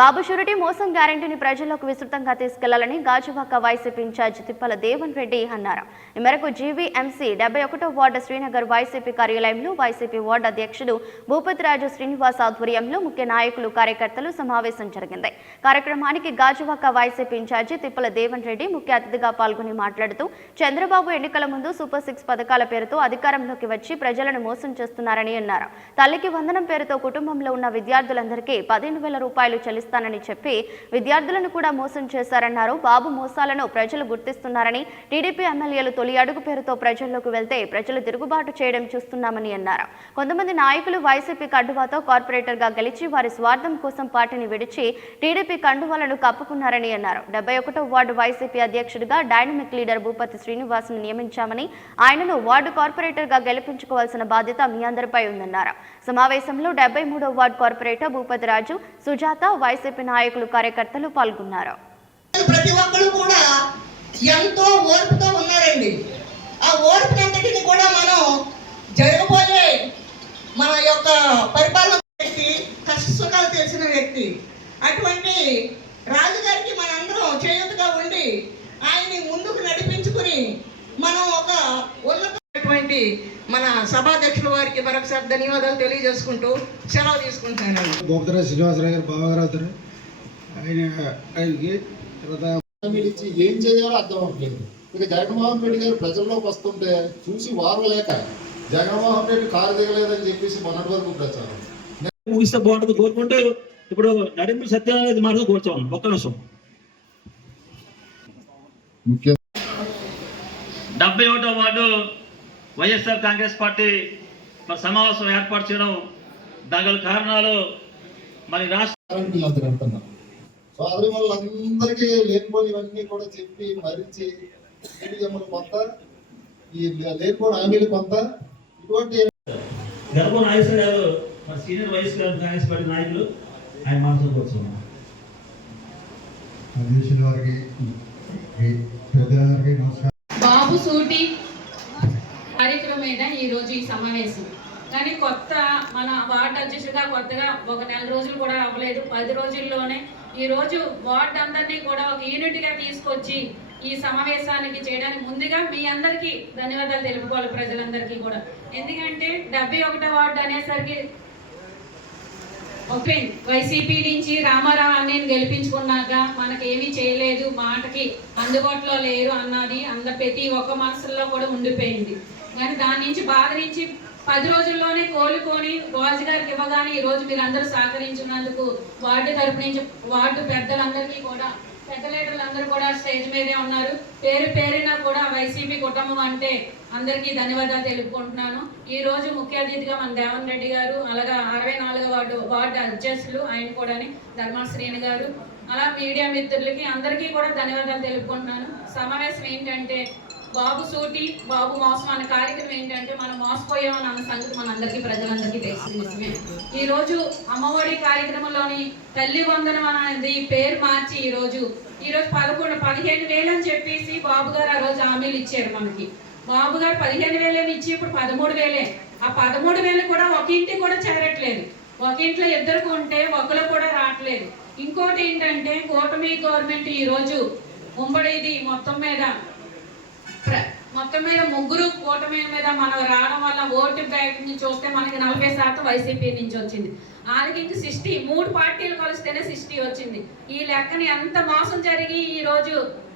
బాబు surety మోసం గ్యారంటీని ప్రజల్లోకి విస్తృతంగా తీసుకెళ్ళాలని గాజువాక వైసీపీ ఇన్ఛార్జ్ తిప్పల దేవన్ రెడ్డి అన్నారు. ఈ మేరకు జీవీఎంసీ డెబ్బై ఒకటో వార్డు శ్రీనగర్ వైసీపీ కార్యాలయంలో వైసీపీ వార్డు అధ్యక్షుడు భూపతిరాజు శ్రీనివాస్ ఆధ్వర్యంలో ముఖ్య నాయకులు కార్యకర్తలు సమావేశం జరిగింది. కార్యక్రమానికి గాజువాక వైసీపీ ఇన్ఛార్జి తిప్పల దేవన్ రెడ్డి ముఖ్య అతిథిగా పాల్గొని మాట్లాడుతూ చంద్రబాబు ఎన్నికల ముందు సూపర్ సిక్స్ పథకాల పేరుతో అధికారంలోకి వచ్చి ప్రజలను మోసం చేస్తున్నారని అన్నారు. తల్లికి వందనం పేరుతో కుటుంబంలో ఉన్న విద్యార్థులందరికీ పదిహేను వేల రూపాయలు చెల్లి చెల్లిస్తానని చెప్పి విద్యార్థులను కూడా మోసం చేశారన్నారు. బాబు మోసాలను ప్రజలు గుర్తిస్తున్నారని టీడీపీ ఎమ్మెల్యేలు తొలి అడుగు పేరుతో ప్రజల్లోకి వెళ్తే ప్రజలు తిరుగుబాటు చేయడం చూస్తున్నామని అన్నారు. కొంతమంది నాయకులు వైసీపీ కండువాతో కార్పొరేటర్గా గెలిచి వారి స్వార్థం కోసం పార్టీని విడిచి టీడీపీ కండువాలను కప్పుకున్నారని అన్నారు. డెబ్బై ఒకటో వార్డు వైసీపీ అధ్యక్షుడిగా డైనమిక్ లీడర్ భూపతి శ్రీనివాస్ను నియమించామని ఆయనను వార్డు కార్పొరేటర్గా గెలిపించుకోవాల్సిన బాధ్యత మీ అందరిపై ఉందన్నారు. సమావేశంలో డెబ్బై మూడో ward corporator Bhupathi Raju Sujatha Y YCP నాయకులు కార్యకర్తలు పాల్గొన్నారు. ప్రతి ఒక్కరు కూడా ఎంతో ఓర్పుతో ఉన్నారండి. ఆ ఓర్పునంతటిని కూడా మనం జరగబోయే మన యొక్క పరిపాలన వ్యక్తి కష్ట సుఖాలు తెలిసిన వ్యక్తి అటువంటి రాజుగారికి మనందరం చేయుతగా ఉండి ఆయన్ని ముందుకు నడిపించుకుని మనం ఒక ఉన్నతమైనటువంటి సభాధ్యక్షుల వారికి మరొకసారి ధన్యవాదాలు తెలియజేసుకుంటూ సెలవు తీసుకుంటున్నాను గోపతరావు శ్రీనివాసరావు గారు బావగారు అవుతారు ఆయన ఆయనకి ఇచ్చి ఏం చేయాలో అర్థం అవ్వట్లేదు. ఇక జగన్మోహన్ రెడ్డి గారు ప్రజల్లోకి వస్తుంటే చూసి వారలేక జగన్మోహన్ రెడ్డి కారు దిగలేదని చెప్పేసి మొన్నటి వరకు ప్రచారం. ముగిస్తే బాగుంటుంది. కోరుకుంటూ ఇప్పుడు నడింపు సత్యనారాయణ మాట కూర్చోండి ఒక్క నిమిషం. ముఖ్య డెబ్బై ఒకటో వార్డు వైఎస్ఆర్ కాంగ్రెస్ పార్టీ మరి సమావేశం ఏర్పాటు చేయడం దాని కారణాలు మరి రాష్ట్ర సో అదే వాళ్ళందరికీ లేనిపోయినవన్నీ కూడా చెప్పి మరించి ఈడిఎంలు కొంత ఈ లేనిపోయిన హామీలు కొంత ఇటువంటి గర్భ నాగేశ్వర గారు మరి సీనియర్ వైఎస్ కాంగ్రెస్ పార్టీ నాయకులు ఆయన మనసు కూర్చున్నాం అధ్యక్షుల వారికి ఈ పెద్దలందరికీ నమస్కారం. బాబు సూటి కార్యక్రమేనా మీద ఈ రోజు ఈ సమావేశం. కానీ కొత్త మన వార్డ్ అధ్యక్షుడిగా కొత్తగా ఒక నెల రోజులు కూడా అవ్వలేదు. పది రోజుల్లోనే ఈ రోజు వార్డ్ అందరినీ కూడా ఒక యూనిట్గా తీసుకొచ్చి ఈ సమావేశానికి చేయడానికి ముందుగా మీ అందరికీ ధన్యవాదాలు తెలుపుకోవాలి ప్రజలందరికీ కూడా. ఎందుకంటే డెబ్బై ఒకటో వార్డు అనేసరికి ఓకే వైసీపీ నుంచి రామారావు అన్నయ్యని గెలిపించుకున్నాక మనకేమీ చేయలేదు మాటకి అందుబాటులో లేరు అన్నది అంద ప్రతి ఒక్క మనసులో కూడా ఉండిపోయింది. కానీ దాని నుంచి బాధ నుంచి పది రోజుల్లోనే కోలుకొని రాజుగారికి ఇవ్వగానే ఈ రోజు మీరు అందరూ సహకరించినందుకు వార్డు తరపు నుంచి వార్డు పెద్దలందరికీ కూడా పెద్ద లీడర్లందరూ కూడా స్టేజ్ మీదే ఉన్నారు. పేరు పేరున కూడా వైసీపీ కుటుంబం అంటే అందరికీ ధన్యవాదాలు తెలుపుకుంటున్నాను. ఈ రోజు ముఖ్య అతిథిగా మన దేవన్ రెడ్డి గారు అలాగే అరవై నాలుగవ వార్డు వార్డు అధ్యక్షులు ఆయన కూడా ధర్మశ్రీని గారు అలా మీడియా మిత్రులకి అందరికీ కూడా ధన్యవాదాలు తెలుపుకుంటున్నాను. సమావేశం ఏంటంటే బాబు సూటి బాబు మోసం అనే కార్యక్రమం ఏంటంటే మనం మోసపోయామని అన్న సంగతి మన అందరికీ ప్రజలందరికీ తెలిసింది ఈరోజు ఈ రోజు అమ్మఒడి కార్యక్రమంలోని తల్లి వందనం అనేది పేరు మార్చి ఈ రోజు ఈ రోజు పదకొండు పదిహేను వేలు అని చెప్పేసి బాబు గారు ఆ రోజు హామీలు ఇచ్చారు మనకి. బాబు గారు పదిహేను వేలు ఇచ్చి ఇప్పుడు పదమూడు వేలే. ఆ పదమూడు వేలు కూడా ఒక ఇంటి కూడా చేరట్లేదు. ఒక ఇంట్లో ఇద్దరికి ఉంటే ఒకరు కూడా రావట్లేదు. ఇంకోటి ఏంటంటే కూటమి గవర్నమెంట్ ఈ రోజు మొత్తం మీద మొత్తం మీద ముగ్గురు కూటమి మీద మనం రావడం వల్ల ఓటు బ్యాంక్ నుంచి చూస్తే మనకి నలభై శాతం వైసీపీ నుంచి వచ్చింది. వాళ్ళకి ఇంక సిక్స్టీ మూడు పార్టీలు కలిస్తేనే సిక్స్టీ వచ్చింది. ఈ లెక్కని ఎంత మోసం జరిగి ఈ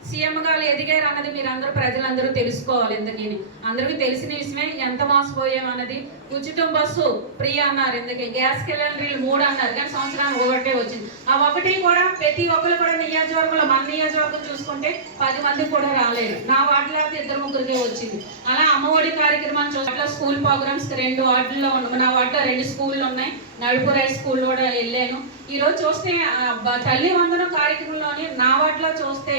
సీఎం గారు ఎదిగారు అన్నది మీరు అందరూ ప్రజలందరూ తెలుసుకోవాలి ఎందుకని? అందరికీ తెలిసిన విషయమే ఎంత మోసపోయాం అన్నది. ఉచితం బస్సు ఫ్రీ అన్నారు ఎందుకే? గ్యాస్ సిలిండర్లు మూడు అన్నారు కానీ సంవత్సరానికి ఒకటే వచ్చింది. ఆ ఒకటి కూడా ప్రతి ఒక్కరు కూడా నియోజకవర్గంలో మన నియోజకవర్గం చూసుకుంటే పది మంది కూడా రాలేదు. నా వార్డులో ఇద్దరు ముగ్గురికే వచ్చింది. అలా అమ్మఒడి కార్యక్రమాన్ని చూస్తే స్కూల్ ప్రోగ్రామ్స్ రెండు వార్డుల్లో ఉన్న నా వార్డులో రెండు స్కూళ్ళు ఉన్నాయి. నడుపు రై స్కూల్ కూడా వెళ్ళాను. ఈరోజు చూస్తే తల్లి వందనం కార్యక్రమంలోని నా వాటిలో చూస్తే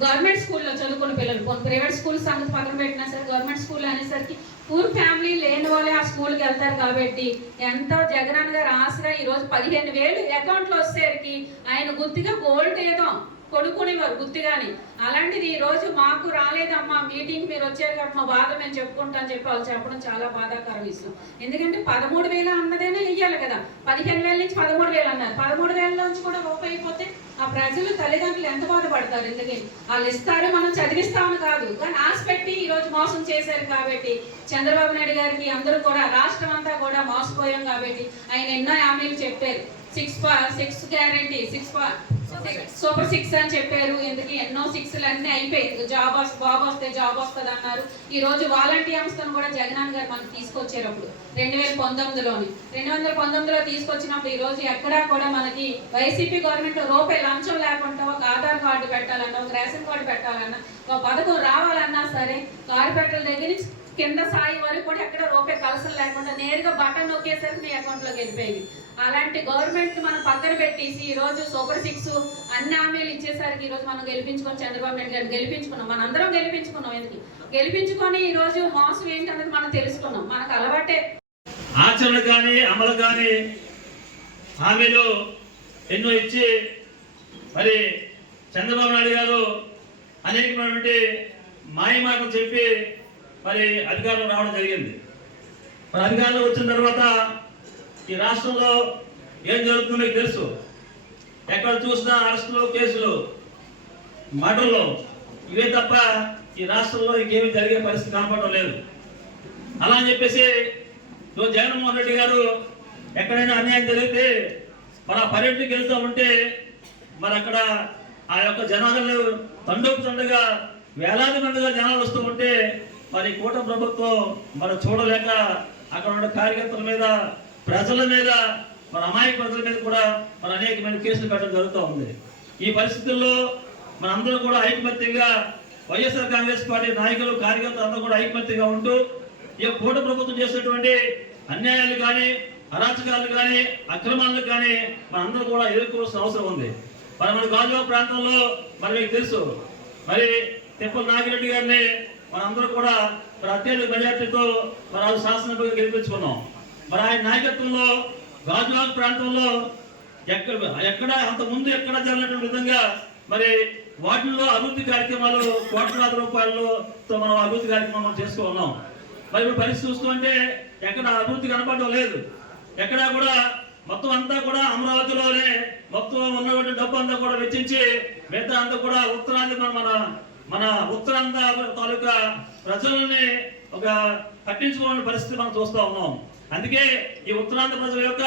గవర్నమెంట్ స్కూల్లో చదువుకున్న పిల్లలు కొన్ని ప్రైవేట్ స్కూల్ సంగతి పక్కన పెట్టినా సరే గవర్నమెంట్ స్కూల్ అనేసరికి పూర్ ఫ్యామిలీ లేని వాళ్ళే ఆ స్కూల్కి వెళ్తారు కాబట్టి ఎంతో జగనన్న గారు ఆసరా ఈ రోజు పదిహేను వేలు అకౌంట్లో వచ్చేసరికి ఆయన గుర్తుగా గోల్డ్ ఏదో కొనుక్కునేవారు గుర్తుగాని అలాంటిది ఈ రోజు మాకు రాలేదమ్మా మీటింగ్ మీరు వచ్చారు కాబట్టి మా బాధ మేము చెప్పుకుంటాం చెప్పి వాళ్ళు చెప్పడం చాలా బాధాకరం విషయం. ఎందుకంటే పదమూడు వేల అన్నదేనే ఇవ్వాలి కదా. పదిహేను వేల నుంచి పదమూడు వేలు అన్నారు. పదమూడు వేల నుంచి కూడా రూపాయి ఆ ప్రజలు తల్లిదండ్రులు ఎంత బాధపడతారు? ఎందుకని? వాళ్ళు ఇస్తారు మనం చదివిస్తామని కాదు. కానీ ఆశ పెట్టి ఈ రోజు మోసం చేశారు కాబట్టి చంద్రబాబు నాయుడు గారికి అందరూ కూడా రాష్ట్రం అంతా కూడా మోసపోయాం కాబట్టి ఆయన ఎన్నో హామీలు చెప్పారు. Six six guarantee six super six అని చెప్పారు. ఎందుకు ఎన్నో సిక్స్లు అన్నీ అయిపోయాయి. జాబ్ బాబు వస్తే జాబ్ వస్తుంది అన్నారు. ఈ రోజు వాలంటీర్ సంస్థను కూడా జగనాన్ గారు మనకు తీసుకొచ్చారు అప్పుడు. రెండు వేల పంతొమ్మిదిలోని. రెండు వందల పంతొమ్మిదిలో తీసుకొచ్చినప్పుడు ఈ రోజు ఎక్కడా కూడా మనకి వైసీపీ గవర్నమెంట్ రూపాయి లంచం లేకుండా ఒక ఆధార్ కార్డు పెట్టాలన్నా ఒక రేషన్ కార్డు పెట్టాలన్నా ఒక పథకం రావాలన్నా సరే కార్పొరేటర్ల దగ్గర నుంచి కింద స్థాయి వరకు కూడా ఎక్కడ రూపాయి కలసలు లేకుండా నేరుగా బటన్ నొక్కేసరికి మీ అకౌంట్లోకి వెళ్ళిపోయింది అలాంటి గవర్నమెంట్ మనం పక్కన పెట్టేసి ఈ రోజు సూపర్ సిక్స్ అన్ని హామీలు ఇచ్చేసరికి ఈ రోజు మనం గెలిపించుకొని చంద్రబాబు నాయుడు గారు గెలిపించుకున్నాం. మన అందరం గెలిపించుకున్నాం ఎందుకు? గెలిపించుకొని ఈ రోజు మోసం ఏంటన్నది మనం తెలుసుకున్నాం. మనకు అలవాటే. ఆచరణ కానీ అమలు కానీ హామీలు ఎన్నో ఇచ్చి మరి చంద్రబాబు నాయుడు గారు అనేకమైనటువంటి మాయ చెప్పి మరి అధికారంలో రావడం జరిగింది. మరి అధికారంలో వచ్చిన తర్వాత ఈ రాష్ట్రంలో ఏం జరుగుతుందో మీకు తెలుసు. ఎక్కడ చూసినా అరెస్టులు కేసులు మర్డర్లు ఇవే తప్ప ఈ రాష్ట్రంలో ఇంకేమీ జరిగే పరిస్థితి కనపడడం లేదు. అలా అని చెప్పేసి ఈరోజు జగన్మోహన్ రెడ్డి గారు ఎక్కడైనా అన్యాయం జరిగితే మరి ఆ పర్యటనకి వెళ్తూ ఉంటే మరి అక్కడ ఆ యొక్క జనాలు తండోపుతండగా వేలాది మందిగా జనాలు వస్తూ ఉంటే మరి కూట ప్రభుత్వం మరి చూడలేక అక్కడ ఉన్న కార్యకర్తల మీద ప్రజల మీద మన అమాయక ప్రజల మీద కూడా మన అనేకమైన కేసులు పెట్టడం జరుగుతూ ఉంది. ఈ పరిస్థితుల్లో మన అందరూ కూడా ఐకమత్యంగా వైఎస్ఆర్ కాంగ్రెస్ పార్టీ నాయకులు కార్యకర్తలు అందరూ కూడా ఐకమత్యంగా ఉంటూ ఈ కూట ప్రభుత్వం చేసినటువంటి అన్యాయాలు కానీ అరాచకాలు కానీ అక్రమాలను కానీ మనందరూ కూడా ఎదుర్కోవాల్సిన అవసరం ఉంది. మరి మన గాజువా ప్రాంతంలో మరి మీకు తెలుసు. మరి తిప్పల నాగిరెడ్డి గారిని మనందరూ కూడా మరి అత్యధిక మెజార్టీతో మరి ఆ శాసనసభగా గెలిపించుకున్నాం. మరి ఆయన నాయకత్వంలో గాజువాక ప్రాంతంలో ఎక్కడ ఎక్కడ అంతకుముందు ముందు ఎక్కడ జరిగినటువంటి విధంగా మరి వాటిల్లో అభివృద్ధి కార్యక్రమాలు కోట్లాది రూపాయలతో మనం అభివృద్ధి కార్యక్రమం మనం చేస్తూ ఉన్నాం. మరి ఇప్పుడు పరిస్థితి చూస్తుంటే ఎక్కడ అభివృద్ధి కనపడడం లేదు. ఎక్కడా కూడా మొత్తం అంతా కూడా అమరావతిలోనే మొత్తం ఉన్నటువంటి డబ్బు అంతా కూడా వెచ్చించి మిగతా అంతా కూడా ఉత్తరాంధ్ర మన మన మన ఉత్తరాంధ్ర తాలూకా ప్రజలని ఒక పట్టించుకోని పరిస్థితి మనం చూస్తూ ఉన్నాం. అందుకే ఈ ఉత్తరాంధ్ర ప్రజల యొక్క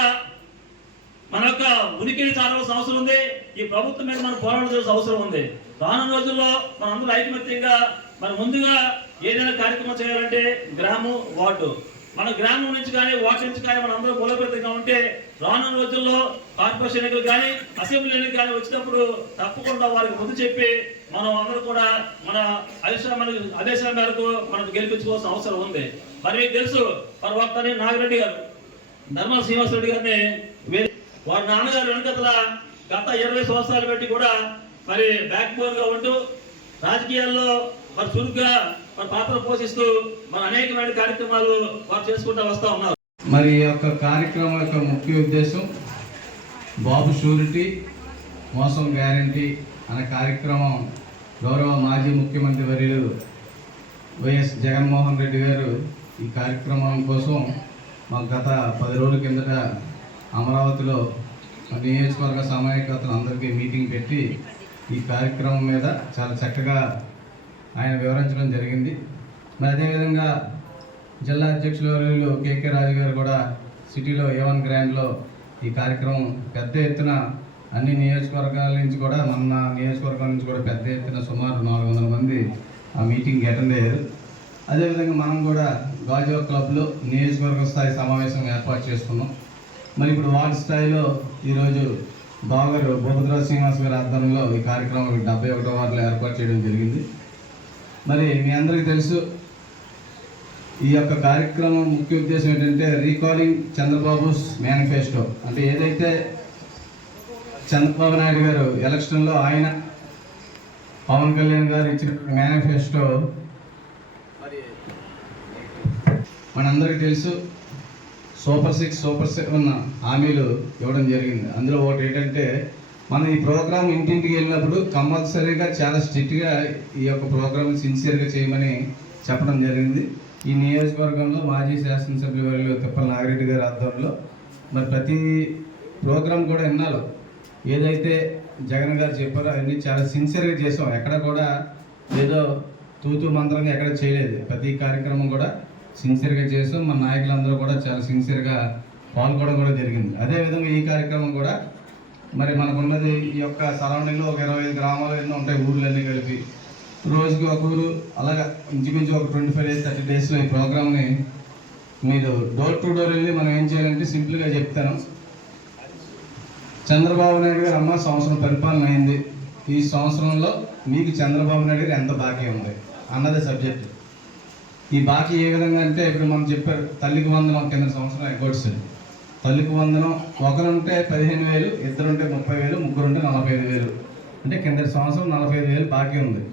మన యొక్క ఉనికిని చాలా అవసరం ఉంది. ఈ ప్రభుత్వం మీద మనం పోరాడాల్సిన అవసరం ఉంది. రానున్న రోజుల్లో మన అందరూ ఐకమత్యంగా మన ముందుగా ఏదైనా కార్యక్రమం చేయాలంటే గ్రామం వార్డు. మన గ్రామం నుంచి కానీ వార్డు నుంచి కానీ మన అందరూ బలోపేతంగా ఉంటే రానున్న రోజుల్లో కార్పొరేషన్ ఎన్నికలు కానీ అసెంబ్లీ ఎన్నికలు కానీ వచ్చినప్పుడు తప్పకుండా వారికి ముందు చెప్పి మనం అందరూ కూడా మన ఆదేశాల మన ఆదేశాల మేరకు మనకు గెలిపించుకోవాల్సిన అవసరం ఉంది. మరి మీకు తెలుసు పర్వక్తని నాగిరెడ్డి గారు ధర్మల శ్రీనివాసరెడ్డి గారిని వారి నాన్నగారు వెనుకతల గత ఇరవై సంవత్సరాలు పెట్టి కూడా మరి బ్యాక్ బోన్గా ఉంటూ రాజకీయాల్లో మరి చురుగ్గా మరి పాత్ర పోషిస్తూ మరి అనేకమైన కార్యక్రమాలు వారు చేసుకుంటూ వస్తూ ఉన్నారు. మరి ఈ యొక్క కార్యక్రమం యొక్క ముఖ్య ఉద్దేశం బాబు షూరిటీ మోసం గ్యారంటీ అనే కార్యక్రమం గౌరవ మాజీ ముఖ్యమంత్రి వర్యులు వైఎస్ జగన్మోహన్ రెడ్డి గారు ఈ కార్యక్రమం కోసం మాకు గత పది రోజుల కిందట అమరావతిలో నియోజకవర్గ సమాయకతలు అందరికీ మీటింగ్ పెట్టి ఈ కార్యక్రమం మీద చాలా చక్కగా ఆయన వివరించడం జరిగింది. మరి అదేవిధంగా జిల్లా అధ్యక్షులు వర్యులు కేకే రాజు గారు కూడా సిటీలో ఏవన్ గ్రాండ్లో ఈ కార్యక్రమం పెద్ద ఎత్తున అన్ని నియోజకవర్గాల నుంచి కూడా మన నియోజకవర్గం నుంచి కూడా పెద్ద ఎత్తున సుమారు నాలుగు వందల మంది ఆ మీటింగ్కి అటెండ్ అయ్యారు. అదేవిధంగా మనం కూడా గాజువా క్లబ్లో నియోజకవర్గ స్థాయి సమావేశం ఏర్పాటు చేసుకున్నాం. మరి ఇప్పుడు వార్డు స్థాయిలో ఈరోజు బావగారు భూపతిరాజు శ్రీనివాస్ గారి ఆధ్వర్యంలో ఈ కార్యక్రమం డెబ్బై ఒకటో వార్డులో ఏర్పాటు చేయడం జరిగింది. మరి మీ అందరికీ తెలుసు ఈ యొక్క కార్యక్రమం ముఖ్య ఉద్దేశం ఏంటంటే రీకాలింగ్ చంద్రబాబు మేనిఫెస్టో అంటే ఏదైతే చంద్రబాబు నాయుడు గారు ఎలక్షన్లో ఆయన పవన్ కళ్యాణ్ గారు ఇచ్చిన మేనిఫెస్టో మరి మనందరికీ తెలుసు సూపర్ సిక్స్ సూపర్ సెవెన్ హామీలు ఇవ్వడం జరిగింది. అందులో ఒకటి ఏంటంటే మనం ఈ ప్రోగ్రామ్ ఇంటింటికి వెళ్ళినప్పుడు కంపల్సరీగా చాలా స్ట్రిక్ట్గా ఈ యొక్క ప్రోగ్రామ్ సిన్సియర్గా చేయమని చెప్పడం జరిగింది. ఈ నియోజకవర్గంలో మాజీ శాసనసభ్యులు తిప్పల నాగిరెడ్డి గారి ఆధ్వర్యంలో మరి ప్రతి ప్రోగ్రాం కూడా విన్నాను ఏదైతే జగన్ గారు చెప్పారో అవన్నీ చాలా సిన్సియర్గా చేసాం. ఎక్కడ కూడా ఏదో తూతూ మంత్రంగా ఎక్కడ చేయలేదు. ప్రతి కార్యక్రమం కూడా సిన్సియర్గా చేసాం. మన నాయకులందరూ కూడా చాలా సిన్సియర్గా పాల్గొనడం కూడా జరిగింది. అదేవిధంగా ఈ కార్యక్రమం కూడా మరి మనకున్నది ఈ యొక్క సరౌండింగ్లో ఒక ఇరవై ఐదు గ్రామాలు ఎన్నో ఉంటాయి. ఊర్లన్నీ కలిపి రోజుకి ఒక ఊరు అలాగా ఇంచుమించు ఒక ట్వంటీ ఫైవ్ డేస్ థర్టీ డేస్లో ఈ ప్రోగ్రామ్ని మీరు డోర్ టు డోర్ వెళ్ళి మనం ఏం చేయాలంటే సింపుల్గా చెప్తాను. చంద్రబాబు నాయుడు గారు అమ్మ సంవత్సరం పరిపాలన అయింది. ఈ సంవత్సరంలో మీకు చంద్రబాబు నాయుడు గారు ఎంత బాకీ ఉంది? అన్నదే సబ్జెక్ట్ ఈ బాకీ ఏ విధంగా అంటే ఇప్పుడు మనం చెప్పారు తల్లికి వందనం కింద సంవత్సరం ఎగ్గొట్స్ తల్లికి వందనం ఒకరుంటే పదిహేను వేలు ఇద్దరుంటే ముప్పై వేలు ముగ్గురుంటే నలభై ఐదు వేలు. అంటే కింద సంవత్సరం నలభై ఐదు వేలు బాకీ ఉంది.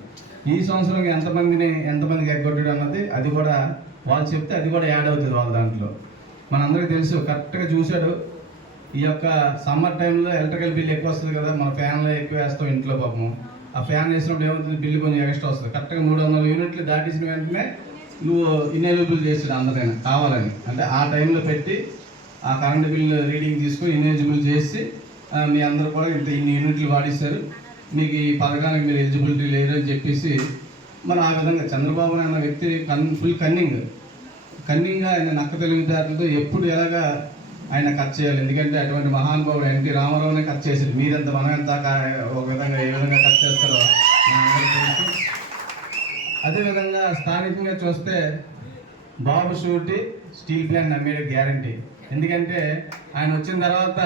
ఈ సంవత్సరం ఎంతమందిని ఎంతమందికి ఎగ్గొట్టాడు అన్నది అది కూడా వాళ్ళు చెప్తే అది కూడా యాడ్ అవుతుంది వాళ్ళ దాంట్లో. మనందరికీ తెలుసు కరెక్ట్గా చూశాడు. ఈ యొక్క సమ్మర్ టైంలో ఎలక్ట్రికల్ బిల్ ఎక్కువ వస్తుంది కదా మన ఫ్యాన్లో ఎక్కువ వేస్తాం ఇంట్లో పాపం. ఆ ఫ్యాన్ వేసినప్పుడు ఏమవుతుంది? బిల్లు కొంచెం ఎక్స్ట్రా వస్తుంది. కరెక్ట్గా మూడు వందల యూనిట్లు దాటేసిన వెంటనే నువ్వు ఇనేజిబుల్ చేసాడు అందరైనా కావాలని. అంటే ఆ టైంలో పెట్టి ఆ కరెంట్ బిల్ రీడింగ్ తీసుకొని ఇనేజిబుల్ చేసి మీ అందరు కూడా ఇంత ఇన్ని యూనిట్లు వాడిస్తారు మీకు ఈ పథకానికి మీరు ఎలిజిబిలిటీ లేరు అని చెప్పేసి మరి ఆ విధంగా చంద్రబాబు నాయుడు అన్న వ్యక్తి కన్ ఫుల్ కన్నింగ్. కన్నింగ్గా ఆయన నక్క తెలివితేటలతో ఎప్పుడు ఎలాగా ఆయన కట్ చేయాలి? ఎందుకంటే అటువంటి మహానుభావుడు ఎన్టీ రామారావునే కట్ చేశారు మీరెంత మనం ఎంత ఒక విధంగా ఏ విధంగా కట్ చేస్తారో అదేవిధంగా స్థానికంగా చూస్తే బాబు షూరిటీ స్టీల్ ప్లాంట్ నమ్మేది గ్యారంటీ. ఎందుకంటే ఆయన వచ్చిన తర్వాత